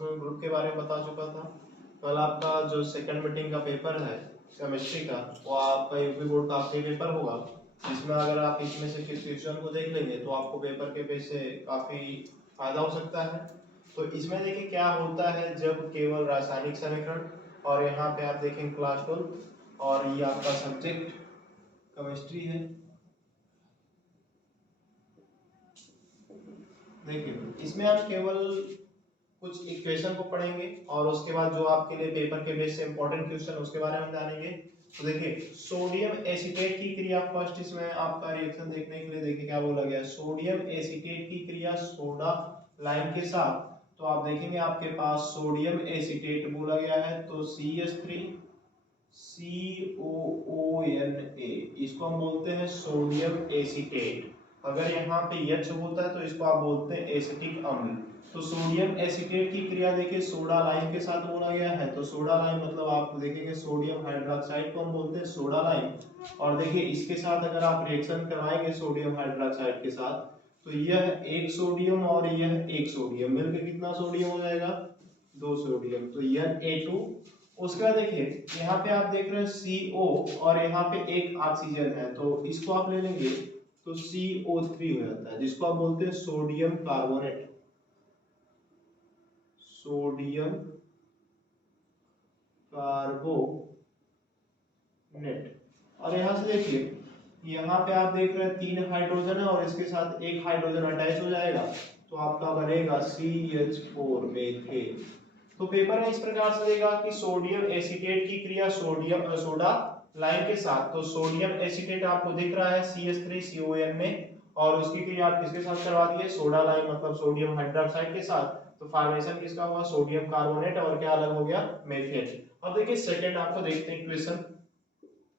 Group के बारे में बता चुका था। कल आपका जो सेकंड मीटिंग का पेपर है केमिस्ट्री का, वो आपका यूपी बोर्ड का आखिरी पेपर होगा। इसमें अगर आप इसमें से किस क्वेश्चन को देख लेंगे तो आपको पेपर के बेस से काफी फायदा हो सकता है। तो इसमें देखिए क्या होता है जब केवल रासायनिक समीकरण, और यहाँ पे आप देखेंगे क्लास 12 और ये आपका सब्जेक्ट केमिस्ट्री है। देखिए इसमें आप केवल कुछ इक्वेशन को पढ़ेंगे और उसके बाद जो आपके लिए पेपर के बेस से इंपॉर्टेंट क्वेश्चन उसके बारे में जानेंगे। तो देखिए सोडियम एसीटेट की क्रिया, फर्स्ट इसमें आपका रिएक्शन देखने के लिए देखिए क्या बोला गया है, सोडियम एसीटेट की क्रिया सोडा लाइम के साथ। तो आप देखेंगे आपके पास सोडियम एसीटेट बोला गया है, तो CH3 COONA, इसको हम बोलते हैं सोडियम एसीटेट। अगर यहाँ पे H होता है तो इसको आप बोलते हैं एसिटिक अम्ल। तो सोडियम एसीटेट की क्रिया देखिए सोडा लाइम के साथ बोला गया है, तो सोडा लाइम मतलब आप देखेंगे सोडियम हाइड्रोक्साइड को हम बोलते हैं सोडा लाइम। और देखिए इसके साथ अगर आप रिएक्शन करवाएंगे सोडियम हाइड्रोक्साइड के साथ, तो यह एक सोडियम और यह एक सोडियम मिलकर कितना सोडियम हो जाएगा, 2 सोडियम, तो यह A2। उसके बाद देखिए यहाँ पे आप देख रहे हैं CO और यहाँ पे एक ऑक्सीजन है, तो इसको आप ले लेंगे तो CO3 हो जाता है, जिसको आप बोलते हैं सोडियम कार्बोनेट, सोडियम कार्बोनेट। और यहाँ से देखिए यहाँ पे आप देख रहे हैं 3 हाइड्रोजन है और इसके साथ एक हाइड्रोजन अटैच हो जाएगा, तो आपका बनेगा CH4 मेथेन। तो पेपर में इस प्रकार से देगा कि सोडियम एसीटेट की क्रिया सोडा लाइम के साथ, तो सोडियम एसीटेट आपको दिख रहा है CH3CON में, और उसकी क्रिया आप किसके साथ करवा दिए, सोडा लाइम मतलब सोडियम हाइड्रोक्साइड के साथ, तो फॉर्मेशन किसका हुआ, सोडियम कार्बोनेट, और क्या अलग हो गया, मेथेन। अब देखिए सेकंड आपको देखते हैं क्वेश्चन।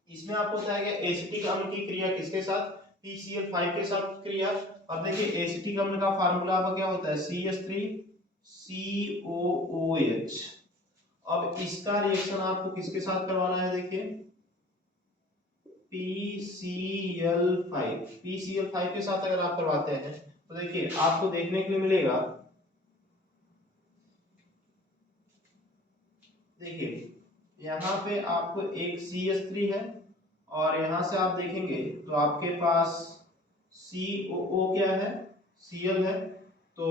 इसमें आपको बताया गया एसिटिक अम्ल की क्रिया किसके साथ, PCl5 के साथ क्रिया। अब देखिए एसिटिक अम्ल का फार्मूला आपका क्या होता है, CH3COOH। अब इसका रिएक्शन आपको किसके साथ करवाना है, देखिए PCl5 के साथ अगर आप करवाते हैं तो देखिए आपको देखने के लिए मिलेगा, देखिए यहाँ पे आपको एक CH3 है और यहाँ से आप देखेंगे तो आपके पास COO क्या है, Cl है। तो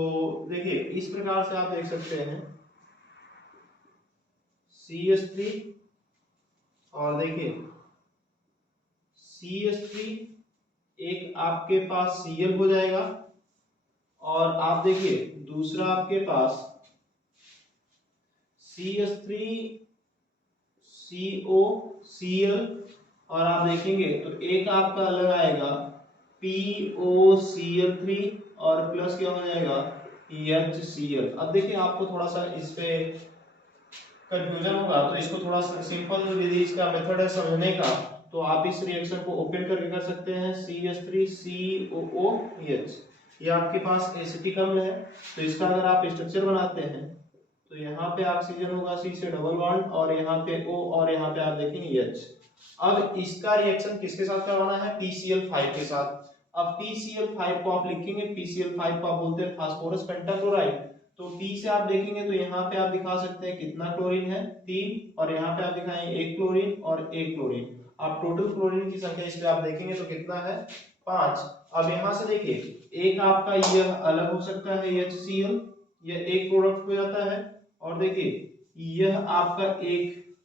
देखिए इस प्रकार से आप देख सकते हैं CH3 और देखिए CH3 एक आपके पास Cl हो जाएगा, और आप देखिए दूसरा आपके पास CH3COCl, और आप देखेंगे तो एक आपका अलग आएगा POCl3 और प्लस क्या हो जाएगा HCl। अब देखिए आपको थोड़ा सा इस पे कंफ्यूजन होगा, तो इसको थोड़ा सिंपल विधि इसका मेथड है समझने का, तो आप इस रिएक्शन को ओपन करके कर सकते हैं। CH3COOH, ये आपके पास एसिटिक अम्ल है, तो इसका अगर आप स्ट्रक्चर बनाते हैं तो यहाँ पे ऑक्सीजन होगा C से डबल बॉन्ड, और यहाँ पे O, और यहाँ पे आप देखेंगे H। अब इसका रिएक्शन किसके साथ करवाना है, PCl5 के साथ। अब PCl5 को आप लिखेंगे, PCl5 को आप बोलते हैं फास्फोरस पेंटाक्लोराइड। तो P से आप देखेंगे तो यहाँ पे आप दिखा सकते हैं कितना क्लोरीन है, 3, और यहाँ पे आप दिखाएंगे एक क्लोरीन और एक क्लोरीन। आप टोटल क्लोरीन की संख्या इस पे आप देखेंगे तो कितना है, 5। अब यहाँ से देखिए एक आपका यह अलग हो सकता है HCl, यह एक प्रोडक्ट हो जाता है, और देखिए यह आपका एक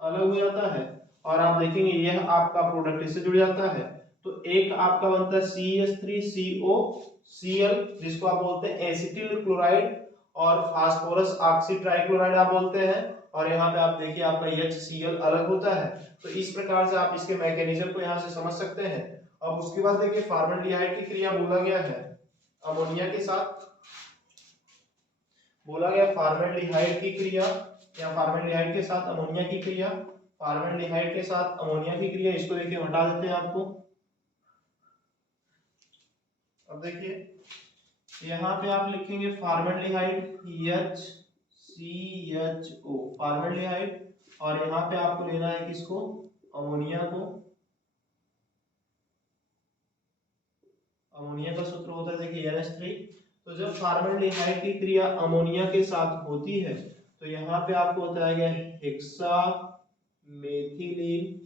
अलग हो जाता है, और आप देखेंगे यह आपका प्रोडक्ट इससे जुड़ जाता है, तो एक आपका बनता है CH3COCl, जिसको आप बोलते हैं एसिटिल क्लोराइड, और फास्फोरस ऑक्सी ट्राइक्लोराइड आप बोलते हैं, और यहाँ पे आप देखिए आपका HCl अलग होता है। तो इस प्रकार से आप इसके मैकेनिज्म को यहाँ से समझ सकते हैं। अब उसके बाद देखिए फॉर्मल्डिहाइड की क्रिया बोला गया है अमोनिया के साथ, बोला गया फॉर्मल्डिहाइड की क्रिया या फॉर्मल्डिहाइड के साथ अमोनिया की क्रिया, फॉर्मल्डिहाइड के साथ अमोनिया की क्रिया, इसको देखिए हटा देते हैं आपको। अब देखिए यहाँ पे आप लिखेंगे फॉर्मल्डिहाइड HCHO फॉर्मल्डिहाइड, और यहाँ पे आपको लेना है किसको, अमोनिया को। अमोनिया का सूत्र होता है देखिए NH3, तो जब फॉर्मल्डिहाइड की क्रिया अमोनिया के साथ होती है तो यहाँ पे आपको बताया गया है हेक्सा मेथिलीन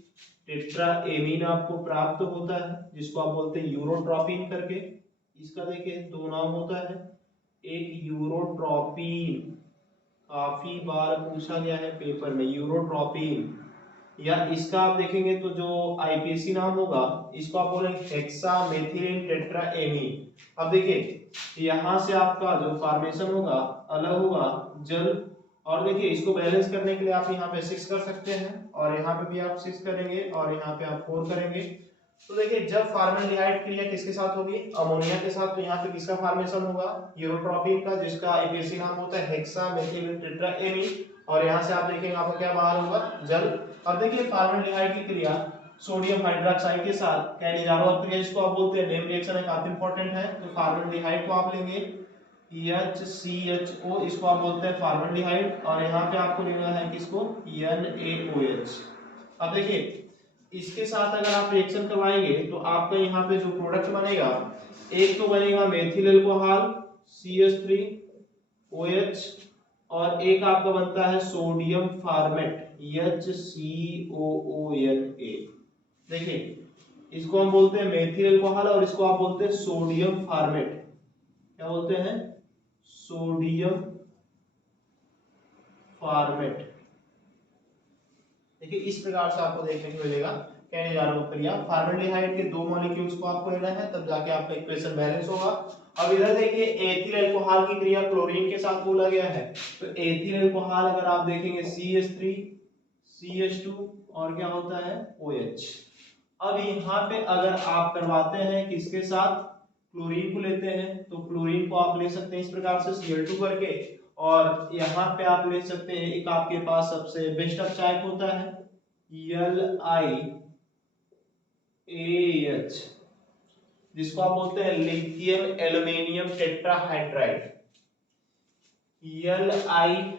टेट्राएमीन आपको प्राप्त होता है, जिसको आप बोलते हैं यूरोट्रॉपिन करके। इसका देखिए दो नाम होता है, एक यूरोट्रॉपिन, काफी बार पूछा गया है पेपर में यूरोट्रॉपिन, या इसका आप देखेंगे तो जो आईपीसी नाम होगा इसको आप बोलेंगे हेक्सामेथिलीन टेट्राएमीन। अब देखिए यहाँ से आपका जो फॉर्मेशन होगा अलग होगा जल, और देखिए इसको बैलेंस करने के लिए आप यहाँ पे 6 कर सकते हैं और यहाँ पे भी आप 6 करेंगे और यहाँ पे आप 4 करेंगे। तो देखिए जब फॉर्मल्डिहाइड क्रिया किसके साथ होगी, अमोनिया के साथ, तो यहाँ पे किसका फॉर्मेशन होगा, यूरोट्रॉपिन का, जिसका आईपीसी नाम होता है हेक्सामेथिलीन टेट्राएमीन, और यहाँ से आप देखेंगे आपको क्या बाहर होगा, जल। अब देखिए फॉर्मल्डिहाइड की क्रिया सोडियम हाइड्रोक्साइड के साथ कैनिजारो क्रिया जिसको आप बोलते हैं, नेम रिएक्शन है, काफी इंपॉर्टेंट है। तो फॉर्मल्डिहाइड को आप लेंगे HCHO, इसको आप बोलते हैं फॉर्मल्डिहाइड, और यहाँ पे आपको लेना है किसको, NaOH। अब देखिए इसके साथ अगर आप रिएक्शन करवाएंगे तो आपका यहाँ पे जो प्रोडक्ट बनेगा, एक तो बनेगा मेथिल अल्कोहल CH3OH, और एक आपका बनता है सोडियम फॉर्मेट HCOONA। देखिए इसको हम बोलते हैं मेथिल अल्कोहल और इसको आप बोलते हैं सोडियम फॉर्मेट, क्या बोलते हैं, सोडियम फॉर्मेट। देखिए इस प्रकार से आपको देखने को मिलेगा कैनिजारो क्रिया। फॉर्मल्डिहाइड के दो मॉलिक्यूल्स को आपको लेना है, तब जाके आपका इक्वेशन बैलेंस होगा। अब इधर देखिए एथिल अल्कोहल की क्रिया क्लोरीन के साथ बोला गया है, तो एथिल अल्कोहल अगर आप देखेंगे CH3 CH2 और क्या होता है OH। अब यहाँ पे अगर आप करवाते हैं किसके साथ, क्लोरीन को लेते हैं, तो क्लोरीन को आप ले सकते हैं इस प्रकार से Cl2 करके, और यहाँ पे आप ले सकते हैं एक आपके पास सबसे बेस्ट ऑफ टाइप होता है LiAH, जिसको आप बोलते हैं lithium aluminium tetrahydride, LiAH,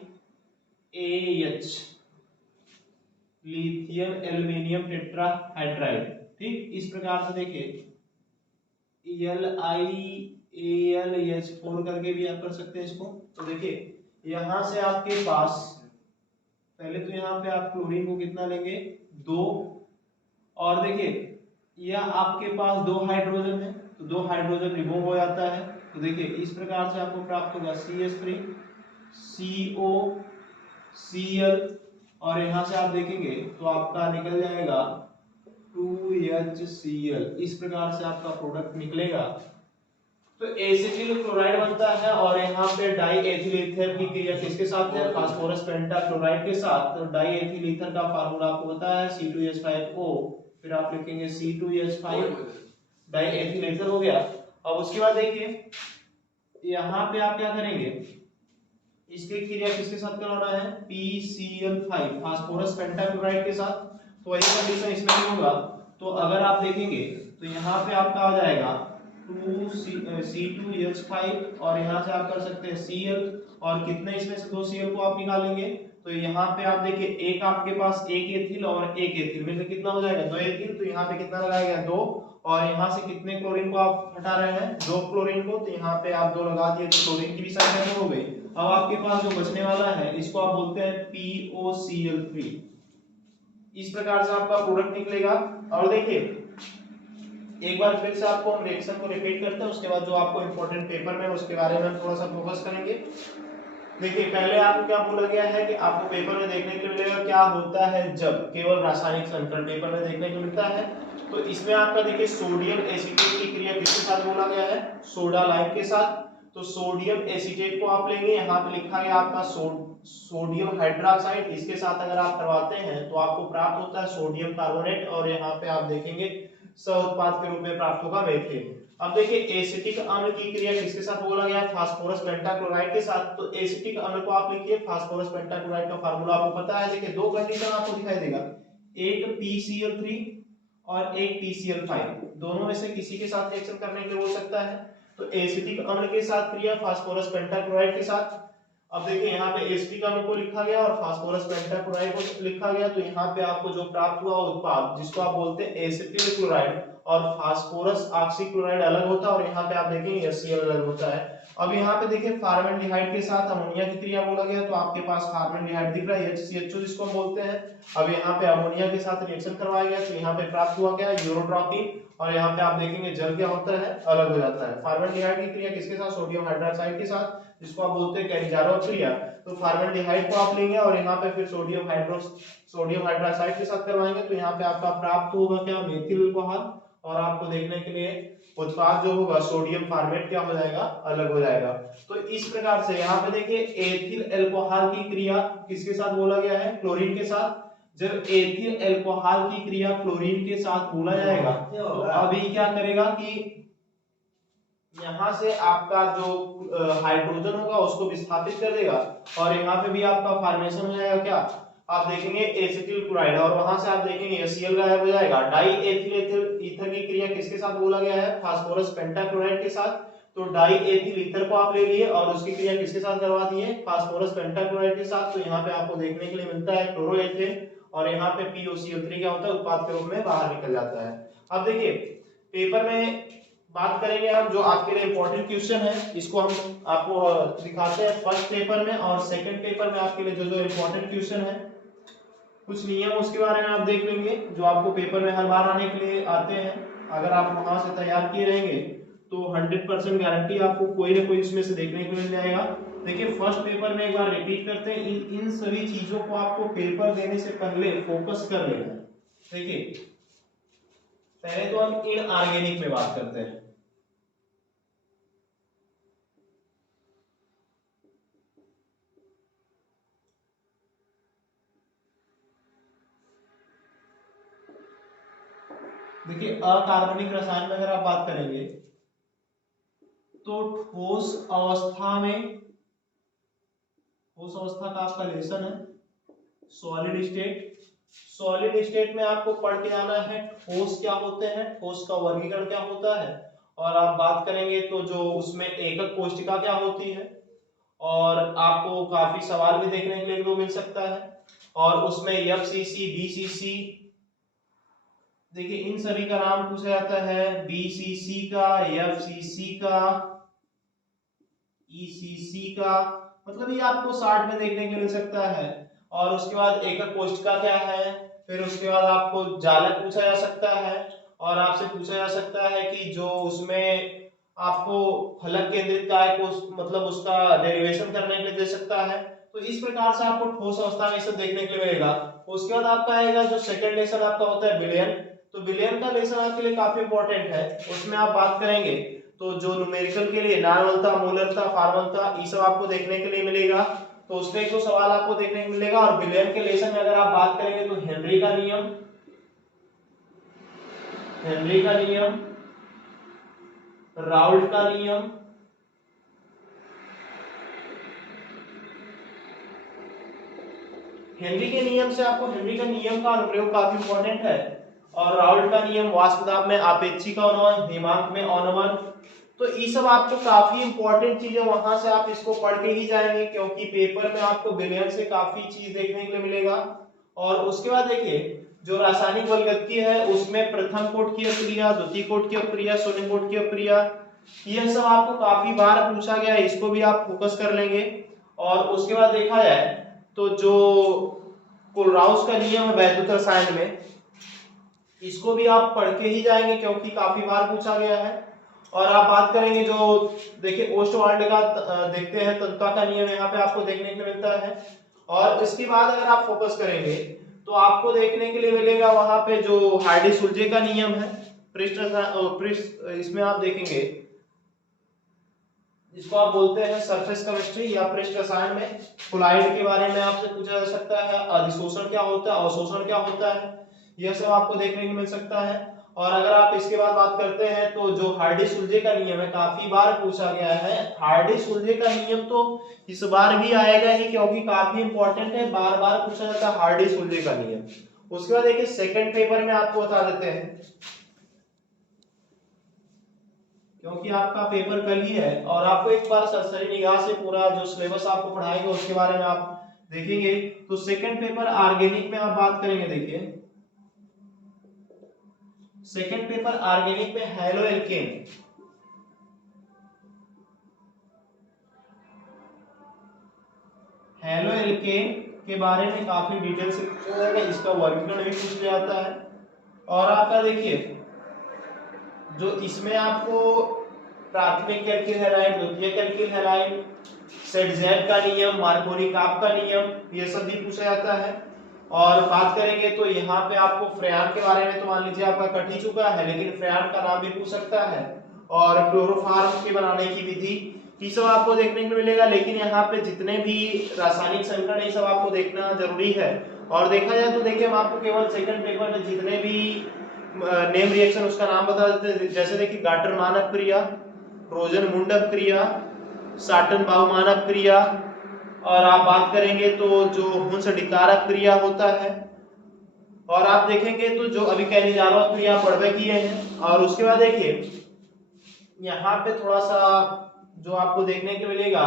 lithium aluminium tetrahydride. ठीक, इस प्रकार से देखिए LiAlH4 करके भी आप कर सकते हैं इसको। तो देखिए यहां से आपके पास पहले तो यहाँ पे आप क्लोरीन को कितना लेंगे, 2, और देखिए यह आपके पास 2 हाइड्रोजन है, तो 2 हाइड्रोजन रिमूव हो जाता है। तो देखिए इस प्रकार से आपको प्राप्त होगा CH3 CO Cl, और यहाँ से आप देखेंगे तो आपका निकल जाएगा 2HCl। इस प्रकार से आपका प्रोडक्ट निकलेगा। तो एसिटिल क्लोराइड बनता है, और यहाँ पे डाई एथिल ईथर की क्रिया किसके साथ है, फास्फोरस पेंटाक्लोराइड के साथ। तो डाई एथिल ईथर का फार्मूला आपको पता है C2H5O, फिर आप लिखेंगे C2H5 डाई एथिल ईथर हो गया। अब उसके बाद देखिए यहाँ पे आप क्या करेंगे, इसकी क्रिया किसके साथ कराना है, PCl5 फास्फोरस पेंटाक्लोराइड के साथ। तो वही कंडीशन इसमें भी होगा। तो अगर आप देखेंगे तो यहाँ पे आपका आ जाएगा C2H5, और यहाँ से आप कर सकते हैं Cl, और कितने इसमें से 2 Cl को आप निकालेंगे, तो यहाँ पे आप देखिए एक आपके पास एक एथिल और एक एथिल में से कितना हो जाएगा, 2 एथिल, तो यहाँ पे कितना लगाएगा 2, और यहाँ से कितने क्लोरीन को आप हटा रहे हैं, 2 क्लोरीन को, तो यहाँ पे आप 2 लगा दिए तो क्लोरीन की भी संख्या 2 हो गई। अब आपके पास जो बचने वाला है इसको आप बोलते हैं POCl3। इस प्रकार से आपका प्रोडक्ट निकलेगा। और देखिए एक बार फिर से आपको हम रिएक्शन को रिपीट करते हैं, उसके बाद जो आपको इंपॉर्टेंट पेपर में उसके बारे में थोड़ा सा फोकस करेंगे। देखिए पहले आपको क्या बोला गया है कि आपको पेपर में देखने को मिलेगा क्या होता है जब, केवल रासायनिक समीकरण पेपर में देखने को मिलता है। तो इसमें आपका देखिए सोडियम एसीटेट की क्रिया किसके साथ बोला गया है, सोडा लाइम के साथ। तो सोडियम एसीटेट को आप लेंगे, यहाँ पे लिखा गया आपका सोडियम हाइड्रोक्साइड, इसके साथ अगर आप करवाते हैं तो आपको प्राप्त होता है सोडियम कार्बोनेट, और यहाँ पे आप देखेंगे सह उत्पाद के रूप में प्राप्त होगा मीथेन। अब देखिए एसिटिक अम्ल की क्रिया किसके साथ बोला गया है, फास्फोरस पेंटाक्लोराइड के साथ। तो एसिटिक अम्ल को आप लिखिए, फास्फोरस पेंटाक्लोराइड का फार्मूला आपको पता है। देखिए 2 कंडीशन आपको दिखाई देगा, एक PCl3 और एक PCl5, दोनों में से किसी के साथ रिएक्शन करने के लिए हो सकता है। तो एसिटिक अम्ल के साथ क्रिया फास्फोरस पेंटाक्लोराइड के साथ। अब देखिए यहाँ पे एसिटिक अम्ल को लिखा गया और फास्फोरस पेंटाक्लोराइड को लिखा गया, तो यहाँ पे आपको जो प्राप्त हुआ उत्पाद जिसको आप बोलते हैं एसिटिल क्लोराइड, और फास्फोरस ऑक्सीक्लोराइड अलग होता है, और यहाँ पे आप देखेंगे HCl अलग होता है। अब यहाँ पे देखिए फॉर्मेल्डिहाइड के साथ अमोनिया की क्रिया बोला गया, तो आपके पास फॉर्मेल्डिहाइड दिख रहा है HCHO जिसको हम बोलते हैं। अब यहाँ पे अमोनिया के साथ रिएक्शन करवाया गया, तो यहाँ पे प्राप्त हुआ क्या, यूरोट्रॉपिन, और यहाँ पे आप देखेंगे जल क्या होता है, अलग हो जाता है। फॉर्मेल्डिहाइड की क्रिया किसके साथ, सोडियम हाइड्रोक्साइड के साथ, जिसको आप बोलते हैं कैनिजारो क्रिया। तो फॉर्मेल्डिहाइड को आप लेंगे और यहाँ पे फिर सोडियम हाइड्रोक्साइड के साथ करवाएंगे, तो यहाँ पे आपका प्राप्त होगा क्या, मेथिल अल्कोहल, और आपको देखने के लिए उत्पाद जो होगा सोडियम फॉर्मेट क्या हो जाएगा, अलग हो जाएगा। तो इस प्रकार से यहाँ पे देखिए एथिल अल्कोहल की क्रिया किसके साथ बोला गया है, क्लोरीन के साथ। जब एथिल अल्कोहल की क्रिया क्लोरीन के साथ बोला जाएगा तो अभी क्या करेगा कि यहाँ से आपका जो हाइड्रोजन होगा उसको विस्थापित कर देगा, और यहाँ पे भी आपका फॉर्मेशन हो जाएगा क्या, आप देखेंगे एसिटिल क्लोराइड, और वहां से आप देखेंगे HCl गायब हो जाएगा। डाई एथिल ईथर की क्रिया किसके साथ बोला गया है, फास्फोरस पेंटाक्लोराइड के साथ। तो डाई एथिल ईथर को आप ले लिए और उसकी क्रिया किसके साथ करवा दिए, फास्फोरस पेंटाक्लोराइड के साथ। तो यहाँ पे आपको देखने के लिए मिलता है क्लोरोएथेन, और यहाँ पे POCO3 क्या होता है, उत्पाद के रूप में बाहर निकल जाता है। अब देखिए पेपर में बात करेंगे हम, जो आपके लिए इंपॉर्टेंट क्वेश्चन है इसको हम आपको दिखाते हैं फर्स्ट पेपर में, और सेकंड पेपर में आपके लिए जो जो इंपॉर्टेंट क्वेश्चन है, कुछ नियम उसके बारे में आप देख लेंगे जो आपको पेपर में हर बार आने के लिए आते हैं। अगर आप वहां से तैयार किए रहेंगे तो 100% गारंटी आपको कोई ना कोई इसमें से देखने को मिल जाएगा। देखिए फर्स्ट पेपर में एक बार रिपीट करते हैं, इन सभी चीजों को आपको पेपर देने से पहले फोकस कर लेना है। देखिए पहले तो हम इनऑर्गेनिक में बात करते हैं। देखिए अकार्बनिक रसायन में अगर आप बात करेंगे तो ठोस अवस्था का आपका लेसन है सॉलिड स्टेट। सॉलिड स्टेट में आपको पढ़ के जाना है ठोस क्या होते हैं, ठोस का वर्गीकरण क्या होता है, और आप बात करेंगे तो जो उसमें एकक कोष्टिका क्या होती है, और आपको काफी सवाल भी देखने के लिए मिल सकता है, और उसमें FCC BCC, देखिए इन सभी का नाम पूछा जाता है, BCC का, FCC का, ECC का, मतलब ये आपको 60 में देखने को मिल सकता है। और उसके बाद एकक कोष्टिका क्या है, फिर उसके बाद आपको जालक पूछा जा सकता है, और आपसे पूछा जा सकता है कि जो उसमें आपको फलक केंद्रित काय को मतलब उसका डेरिवेशन करने के लिए दे सकता है। तो इस प्रकार से आपको ठोस अवस्था में सब देखने के लिए मिलेगा। उसके बाद आपका आएगा जो सेकंड लेसन आपका होता है विलयन। तो विलयन का लेसन आपके लिए काफी इंपॉर्टेंट है, उसमें आप बात करेंगे तो जो न्यूमेरिकल के लिए नॉर्मलता, मोलरता, फॉर्मलता, ये सब आपको देखने के लिए मिलेगा। तो उसमें एक तो सवाल आपको देखने को मिलेगा। और विलयन के लेसन में अगर आप बात करेंगे तो हेनरी का नियम, राउल्ट का नियम, हेनरी के नियम से आपको हेनरी का नियम का अनुप्रयोग काफी इंपॉर्टेंट है, और राउल्ट का नियम वाष्प दाब में आपेक्षिक अवनमन, हिमांक में अवनमन। तो ये सब आपको काफी इंपॉर्टेंट चीजें, वहां से आप इसको पढ़ के ही जाएंगे क्योंकि पेपर में आपको विलयन से काफी चीज देखने के लिए मिलेगा। और उसके बाद देखिए जो रासायनिक बलगतिकी है उसमें प्रथम कोटकीय क्रिया, द्वितीय कोटकीय क्रिया, शून्य कोटकीय क्रिया, यह सब आपको काफी बार पूछा गया है, इसको भी आप फोकस कर लेंगे। और उसके बाद देखा जाए तो जो कोलराउस का नियम है वैद्युत रसायन में, इसको भी आप पढ़ के ही जाएंगे क्योंकि काफी बार पूछा गया है। और आप बात करेंगे जो देखिए ओस्टवाल्ड का देखते हैं तंत्रा का नियम, यहाँ पे आपको देखने को मिलता है। और इसके बाद अगर आप फोकस करेंगे तो आपको देखने के लिए मिलेगा वहां पे जो हार्डी-सुलजे का नियम है पृष्ठ, इसमें आप देखेंगे जिसको आप बोलते हैं सरफेस केमिस्ट्री या पृष्ठ रसायन में क्लोराइड के बारे में आपसे पूछा जा सकता है, अधिशोषण क्या होता है, अवशोषण क्या होता है, यह सब आपको देखने को मिल सकता है। और अगर आप इसके बाद बात करते हैं तो जो हार्डी-सुलजे का नियम है काफी बार पूछा गया है, हार्डी-सुलजे का नियम तो इस बार भी आएगा ही क्योंकि काफी इंपॉर्टेंट है, बार बार पूछा जाता है हार्डी-सुलजे का नियम। उसके बाद देखिए सेकंड पेपर में आपको बता देते हैं क्योंकि आपका पेपर कल ही है, और आपको एक बार सरसरी निगाह से पूरा जो सिलेबस आपको पढ़ाएंगे उसके बारे में आप देखेंगे। तो सेकंड पेपर ऑर्गेनिक में आप बात करेंगे, देखिए सेकंड पेपर ऑर्गेनिक में हेलो एल्केन, हेलो एल्केन के बारे में काफी डिटेल से पूछा जाएगा, इसका वर्गीकरण भी पूछ जाता है। और आपका देखिए जो इसमें आपको प्राथमिक एल्किल हैलाइड, द्वितीयक एल्किल हैलाइड, सेट-जेड का नियम, मार्कोनी-काप का नियम, ये सब भी पूछा जाता है। और बात करेंगे तो यहाँ पे आपको फ्रेयान के बारे में तो मान लीजिए आपका कट ही चुका है, लेकिन फ्रेयान का नाम भी पूछ सकता है। और क्लोरोफॉर्म के बनाने की विधि ये सब आपको देखने को मिलेगा, लेकिन यहाँ पे जितने भी रासायनिक संकरण ये सब आपको देखना जरूरी है। और देखा जाए तो देखिए हम आपको केवल सेकंड पेपर में जितने भी नेम रिएक्शन उसका नाम बता देते हैं। जैसे देखिए गाटर मानक क्रिया, रोजन मुंडक क्रिया, साटन बाउमानक क्रिया, और आप बात करेंगे तो जो हुंस डिकारक क्रिया होता है, और आप देखेंगे तो जो अभी कैनिजारोव क्रिया पढ़वे किए हैं। और उसके बाद देखिए यहाँ पे थोड़ा सा जो आपको देखने को मिलेगा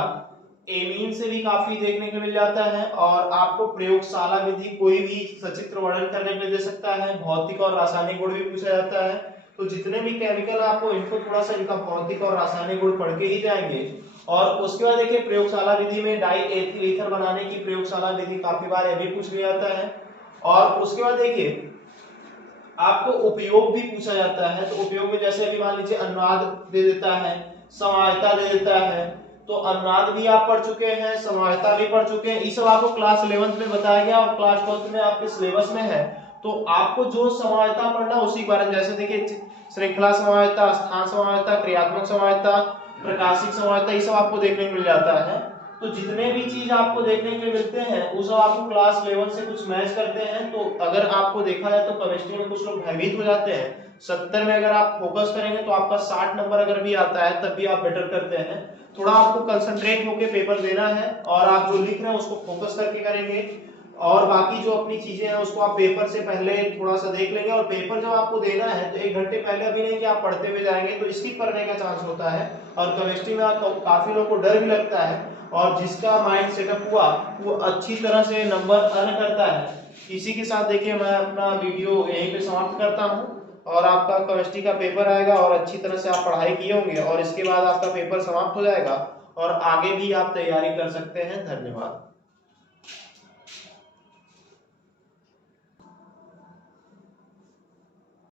एमीन से भी काफी देखने को मिल जाता है। और आपको प्रयोगशाला विधि कोई भी सचित्र वर्णन करने के लिए दे सकता है। भौतिक और रासायनिक गुण भी पूछा जाता है। तो जितने भी केमिकल आपको इनको थोड़ा सा इनका भौतिक और रासायनिक गुण पढ़ के ही जाएंगे। और उसके बाद देखिए प्रयोगशाला विधि में डाई एथिल ईथर बनाने की प्रयोगशाला विधि काफी बार ये भी पूछ लिया जाता है। और उसके बाद देखिए आपको उपयोग भी पूछा जाता है। तो उपयोग में जैसे अभी मान लीजिए अनुनाद दे देता है, समवायता दे देता है। तो अनुनाद भी आप पढ़ चुके हैं, समवायता भी पढ़ चुके हैं, ये सब आपको क्लास 11th में बताया गया और क्लास 12th में आपके सिलेबस में है। तो आपको जो समवायता पढ़ना उसी के बारे में, जैसे देखिए श्रृंखला समवायता, स्थान समवायता, क्रियात्मक समवायता, प्रकाशिक समवायता, ये सब आपको देखने को मिल जाता है। तो जितने भी चीज आपको देखने के लिए मिलते हैं वो सब आपको क्लास 11 से कुछ मैच करते हैं। तो अगर आपको देखा जाए तो केमिस्ट्री में कुछ लोग भयभीत हो जाते हैं। 70 में अगर आप फोकस करेंगे तो आपका 60 नंबर अगर भी आता है तब भी आप बेटर करते हैं। थोड़ा आपको कंसंट्रेट होकर पेपर देना है और आप जो लिख रहे हैं उसको फोकस करके करेंगे। और बाकी जो अपनी चीजें हैं उसको आप पेपर से पहले थोड़ा सा देख लेंगे। और पेपर जब आपको देना है तो 1 घंटे पहले अभी नहीं कि आप पढ़ते हुए जाएंगे तो स्किप करने का चांस होता है। और केमिस्ट्री में काफी लोगों को डर भी लगता है, और जिसका माइंड सेटअप हुआ वो अच्छी तरह से नंबर अर्न करता है। इसी के साथ देखिए मैं अपना वीडियो यहीं पे समाप्त करता हूँ। और आपका केमिस्ट्री का पेपर आएगा और अच्छी तरह से आप पढ़ाई किए होंगे और इसके बाद आपका पेपर समाप्त हो जाएगा और आगे भी आप तैयारी कर सकते हैं। धन्यवाद।